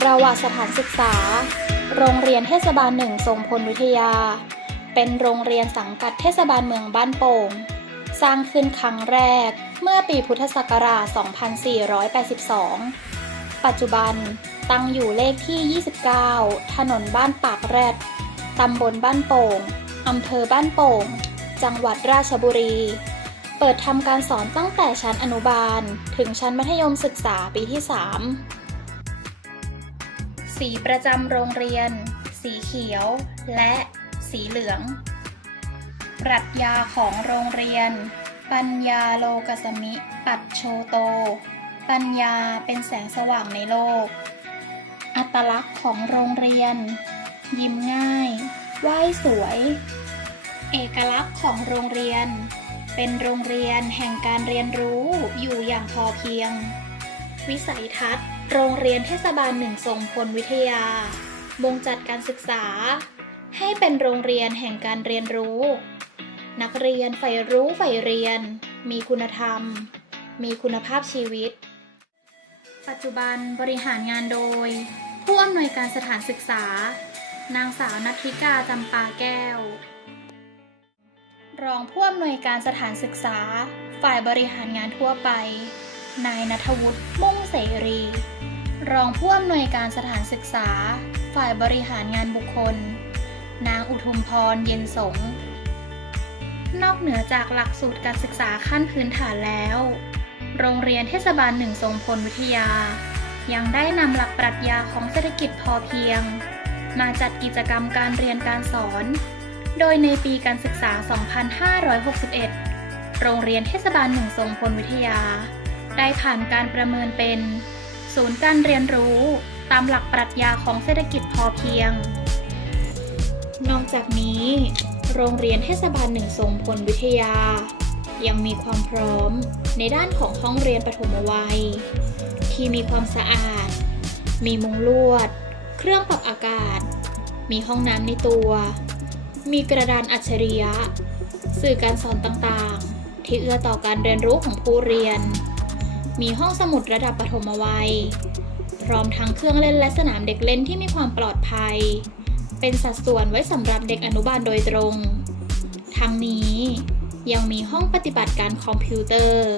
ประวัติสถานศึกษา โรงเรียนเทศบาลหนึ่งทรงพลวิทยา เป็นโรงเรียนสังกัดเทศบาลเมืองบ้านโป่ง สร้างขึ้นครั้งแรกเมื่อปีพุทธศักราช 2482 ปัจจุบันตั้งอยู่เลขที่ 29 ถนนบ้านปากแรด ตำบลบ้านโป่ง อำเภอบ้านโป่ง จังหวัดราชบุรี เปิดทำการสอนตั้งแต่ชั้นอนุบาล ถึงชั้นมัธยมศึกษาปีที่ 3 สีประจำโรงเรียน สีเขียว และสีเหลือง ปรัชญาของโรงเรียน ปัญญาโลกสมิ ปัจโชโต ปัญญาเป็นแสงสว่างในโลก อัตลักษณ์ของโรงเรียน ยิ้มง่าย ไหว้สวย เอกลักษณ์ของโรงเรียน เป็นโรงเรียนแห่งการเรียนรู้อยู่อย่างพอเพียง วิสัยทัศน์ โรงเรียนเทศบาลหนึ่งทรงพลวิทยาบ่งจัดการศึกษา ให้เป็นโรงเรียนแห่งการเรียนรู้ นักเรียนใฝ่รู้ใฝ่เรียน มีคุณธรรม มีคุณภาพชีวิต ปัจจุบันบริหารงานโดย ผู้อำนวยการสถานศึกษา นางสาวนัทธิกาจำปาแก้ว รองผู้อำนวยการสถานศึกษา ฝ่ายบริหารงานทั่วไป นายนัทวุฒิมุ่งเสรี รองผู้อำนวยการสถานศึกษา ฝ่ายบริหารงานบุคคล นางอุทุมพรเย็นสง นอกเหนือจากหลักสูตรการศึกษาขั้นพื้นฐานแล้ว โรงเรียนเทศบาลหนึ่งทรงพลวิทยา ยังได้นำหลักปรัชญาของเศรษฐกิจพอเพียง มาจัดกิจกรรมการเรียนการสอน โดยในปีการศึกษา 2561 โรงเรียนเทศบาลหนึ่งทรงพลวิทยา ได้ผ่านการประเมินเป็น ศูนย์การเรียนรู้ตามหลักปรัชญาของเศรษฐกิจพอเพียง นอกจากนี้ โรงเรียนเทศบาลหนึ่งทรงพลวิทยา ยังมีความพร้อมในด้านของห้องเรียนปฐมวัย ที่มีความสะอาด มีมุงลวด เครื่องปรับอากาศ มีห้องน้ำในตัว มีกระดานอัจฉริยะ สื่อการสอนต่างๆ ที่เอื้อต่อการเรียนรู้ของผู้เรียน มีห้องสมุดระดับปฐมวัย พร้อมทั้งเครื่องเล่นและสนามเด็กเล่นที่มีความปลอดภัย เป็นสัดส่วนไว้สำหรับเด็กอนุบาลโดยตรง ทั้งนี้ยังมีห้องปฏิบัติการคอมพิวเตอร์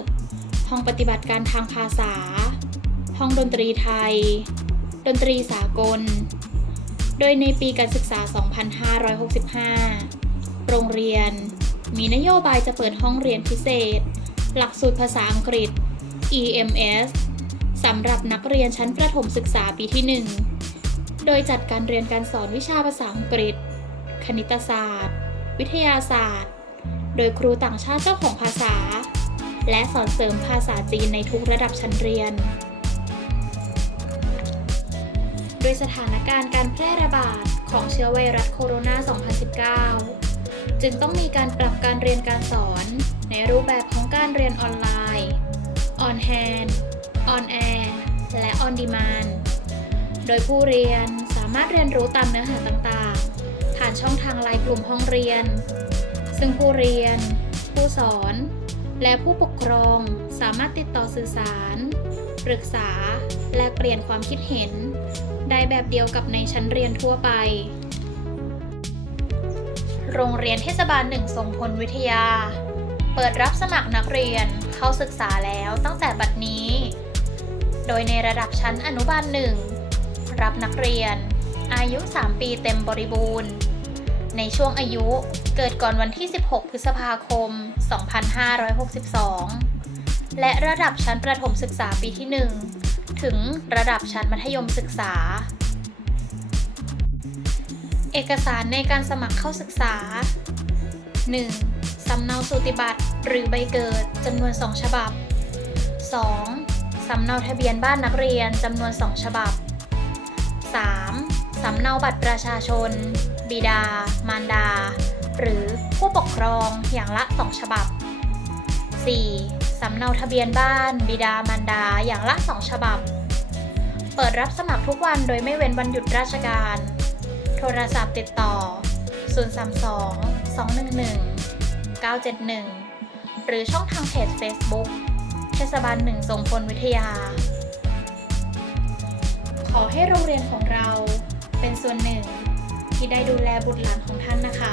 ห้องปฏิบัติการทางภาษา ห้องดนตรีไทย ดนตรีสากล โดยในปีการศึกษา 2565 โรงเรียน มีนโยบายจะเปิดห้องเรียนพิเศษ หลักสูตรภาษาอังกฤษ EMS สำหรับนักเรียนชั้นประถมศึกษาปีที่ 1 โดยจัดการเรียนการสอนวิชาภาษาอังกฤษ คณิตศาสตร์ วิทยาศาสตร์ โดยครูต่างชาติเจ้าของภาษา และสอนเสริมภาษาจีนในทุกระดับชั้นเรียน โดยสถานการณ์การแพร่ระบาดของเชื้อไวรัสโคโรนา 2019 จึงต้องมีการปรับการเรียนการสอนในรูปแบบของการเรียนออนไลน์ on hand on air และ on demand โดยผู้เรียนสามารถเรียนรู้ตามเนื้อหาต่างๆ ผ่านช่องทางไลน์กลุ่มห้องเรียน ซึ่งผู้เรียน ผู้สอน และผู้ปกครองสามารถติดต่อสื่อสาร ปรึกษา และเปลี่ยนความคิดเห็น ได้แบบเดียวกับในชั้นเรียนทั่วไป โรงเรียนเทศบาลหนึ่งทรงพลวิทยา เปิดรับสมัครนักเรียนเข้าศึกษาแล้วตั้งแต่บัดนี้ โดยในระดับชั้นอนุบาลหนึ่งรับนักเรียน อายุ 3 ปีเต็มบริบูรณ์ ในช่วงอายุเกิดก่อนวันที่ 16 พฤษภาคม 2562 และระดับชั้นประถมศึกษาปีที่ 1 ถึงระดับชั้นมัธยมศึกษา เอกสารในการสมัครเข้าศึกษา 1. สำเนาสูติบัตร หรือใบเกิดจำนวน 2 ฉบับ 2. สำเนาทะเบียนบ้านนักเรียนจำนวน 2 ฉบับ 3. สำเนาบัตรประชาชน บิดา มารดา หรือผู้ปกครองอย่างละ 2 ฉบับ 4. สำเนาทะเบียนบ้าน บิดามารดาอย่างละ 2 ฉบับ เปิดรับสมัครทุกวันโดยไม่เว้นวันหยุดราชการ โทรศัพท์ติดต่อ 032 211 971 หรือช่องทางเพจ Facebook เทศบาลหนึ่งทรงพลวิทยาขขอให้โรงเรียนของเราเป็นส่วนหนึ่งที่ได้ดูแลบุตรหลานของท่านนะคะ